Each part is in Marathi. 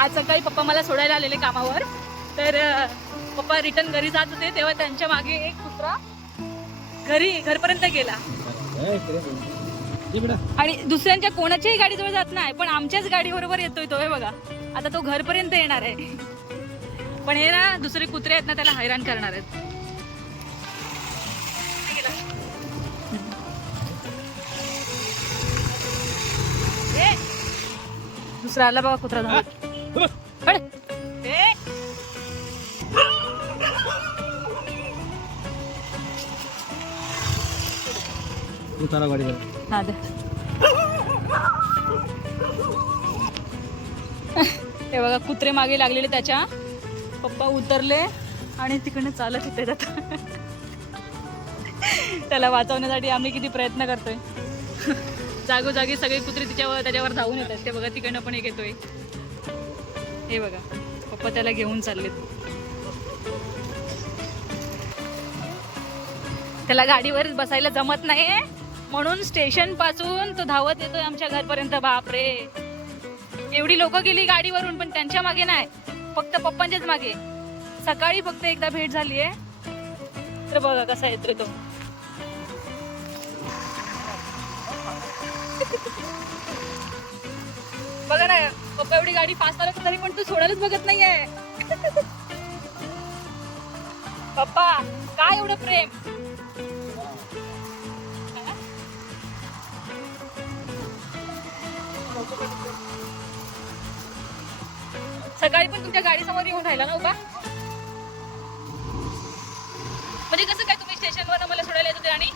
आज सकाळी पप्पा मला सोडायला आलेले कामावर, तर पप्पा रिटर्न घरी जात होते तेव्हा त्यांच्या मागे एक कुत्रा घरपर्यंत गेला आणि दुसऱ्यांच्या कोणाच्याही गाडीजवळ जात नाही, पण आमच्याच गाडी बरोबर येतोय तो. हे बघा, आता तो घरपर्यंत येणार आहे. पण हे ना दुसरे कुत्रे आहेत ना, त्याला हैराण करणार आहेत. दुसरा आला बघा कुत्रा धावत. ते बघा कुत्रे मागे लागलेले त्याच्या. पप्पा उतरले आणि तिकडनं चालत येते जातात. त्याला वाचवण्यासाठी आम्ही किती प्रयत्न करतोय. जागोजागी सगळे कुत्रे त्याच्यावर धावून येतात. ते बघा तिकडनं पण एक येतोय. हे बघा पप्पा त्याला घेऊन चाललेत. त्याला गाडीवर बसायला जमत नाहीये म्हणून स्टेशन पासून तो धावत येतोय आमच्या घरपर्यंत. बापरे, एवढी लोक गेली गाडीवरून, पण त्यांच्या मागे नाही, फक्त पप्पांच्याच मागे. सकाळी फक्त एकदा भेट झालीये, तर बघा कसा येतोय तो. बघा ना, पप्पा एवढी गाडी फास्ट चालवत तरी पण तू सोडायलाच बघत नाहीये. पप्पा काय एवढं प्रेम. सकाळी पण तुमच्या गाडी समोर येऊन राहिला ना उभा. म्हणजे कसं काय, तुम्ही स्टेशनवर मला सोडायला येत होते आणि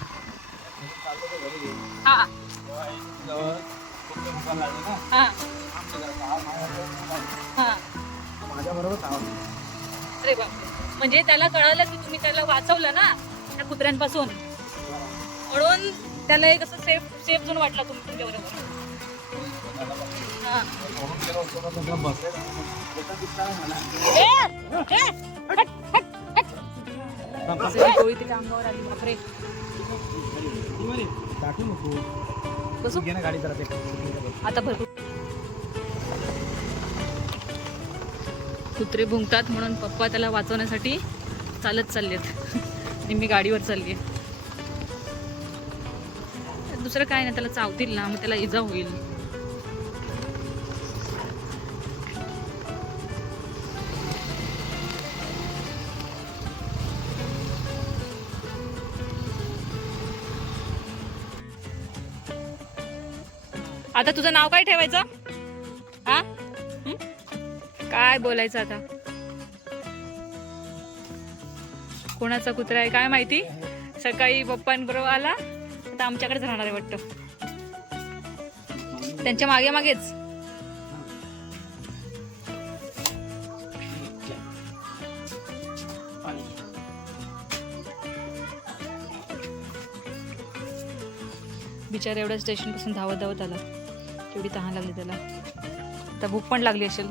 हा हा हा अरे बापरे, म्हणजे त्याला कळालं की तुम्ही त्याला वाचवलं ना त्या कुत्र्यांपासून, म्हणून त्याला एक असं सेफ झोन वाटला तुमच्या बरोबर. अंगावर आली. बापरे, आता भरपूर कुत्रे भुंकतात म्हणून पप्पा त्याला वाचवण्यासाठी चालत चाललेत आणि मी गाडीवर चालली. दुसरं काय नाही, त्याला चावतील ना, मग त्याला इजा होईल. आता तुझं नाव काय ठेवायचं? हा, काय बोलायचं आता? कोणाचा कुत्रा आहे काय माहिती. सकाळी पप्पांबरोबर आला, आता आमच्याकडेच राहणार आहे वाटतं. त्यांच्या मागे मागेच. बिचारा एवढ्या स्टेशन पासून धावत धावत आला. तेवढी तहान लागली त्याला, आता भूक पण लागली असेल.